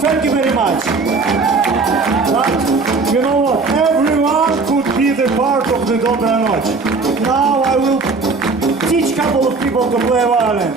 Thank you very much. But you know what? Everyone could be the part of the Dobra Noć. Now I will teach a couple of people to play violin.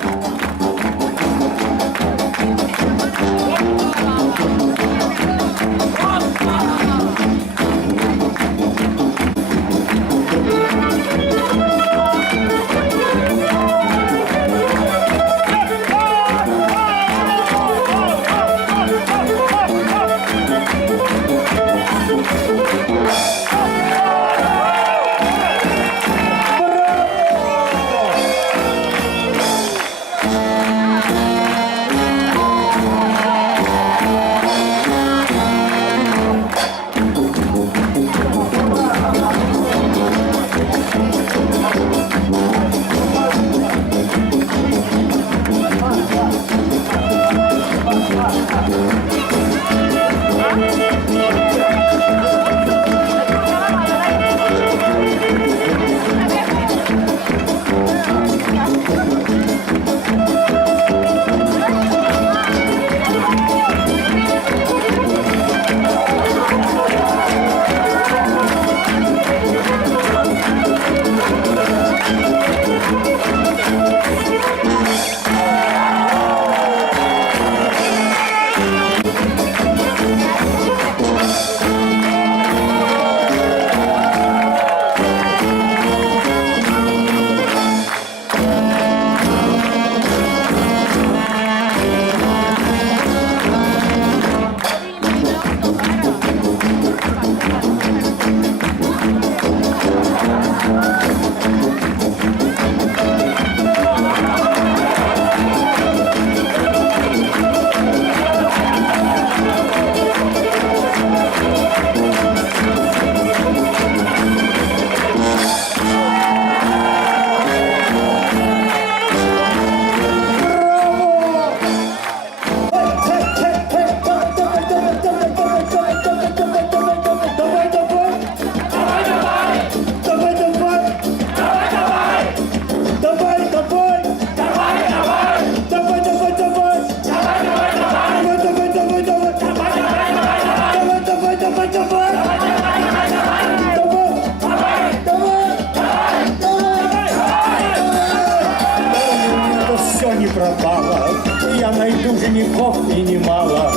найдуже ни коп и ни мало.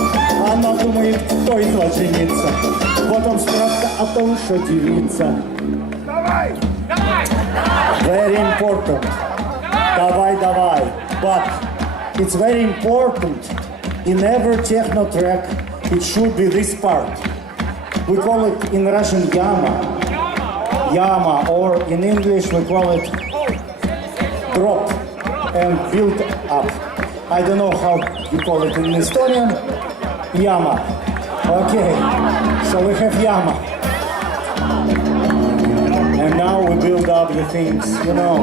Она думает, кто из вас женится. Вот он справка о том, что девица. Very important. Давай, давай. But it's very important in every techno track it should be this part. We call it in Russian yama. Yama, or in English we call it drop and build up. I don't know how you call it in Estonian. Yama. Okay, so we have yama. And now we build up the things, you know,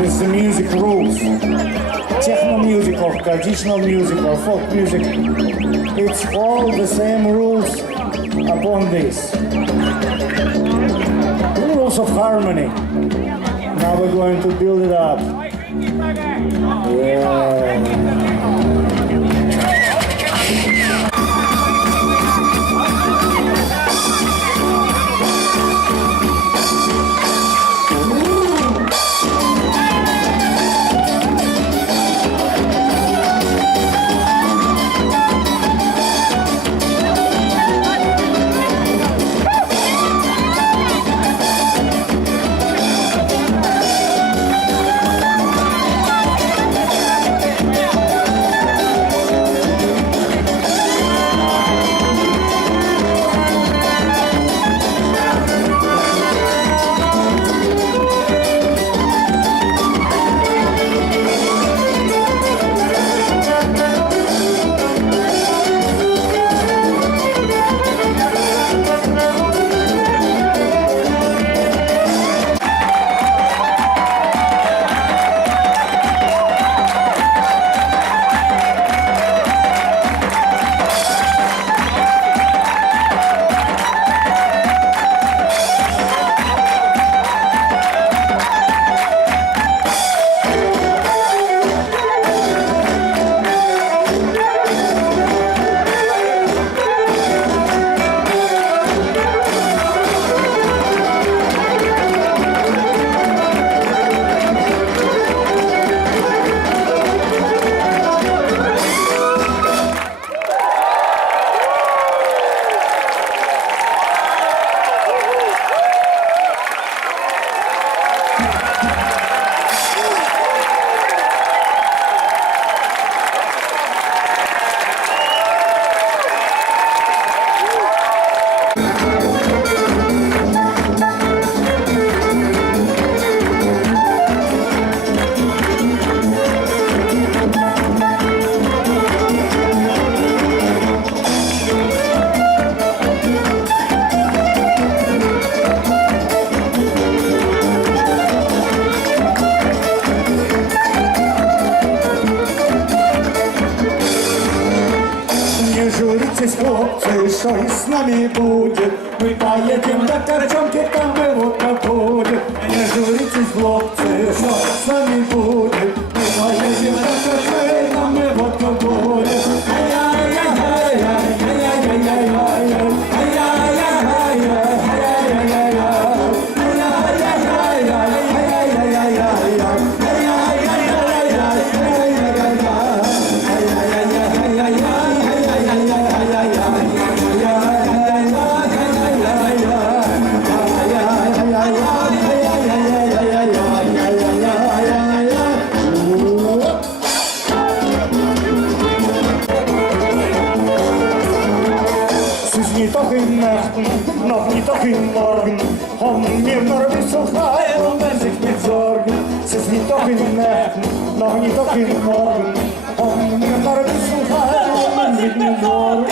with the music rules. Techno music or traditional music or folk music, it's all the same rules upon this. The rules of harmony. Now we're going to build it up. Yeah. Журитесь, хлопцы, что и с нами будет. Мы поедем до Корчомки, там и водка будет. Не журитесь, хлопцы, что с нами будет. Мы поедем до Корчомки, там и водка будет. Doch in Nächten, noch nie doch in Morgen, haben wir nur ein bisschen heil und wenn sich mit Sorgen. Es ist nicht doch in Nächten, noch nie doch in Morgen, haben wir nur ein bisschen heil und wenn sich mit Sorgen.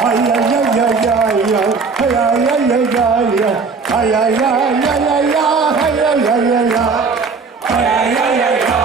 Ay ay ay ay ay ay. Ay ay ay ay ay ay. Ay ay ay ay ay ay. Ay ay ay ay ay.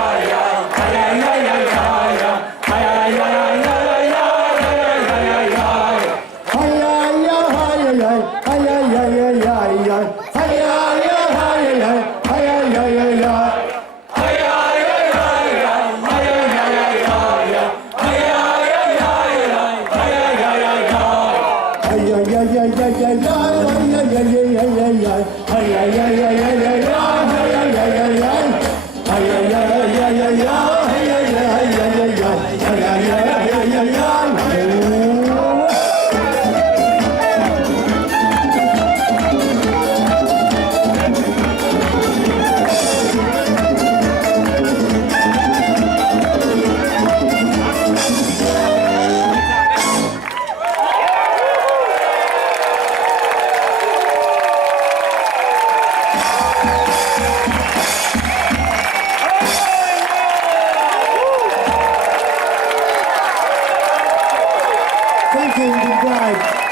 Thank you, goodbye.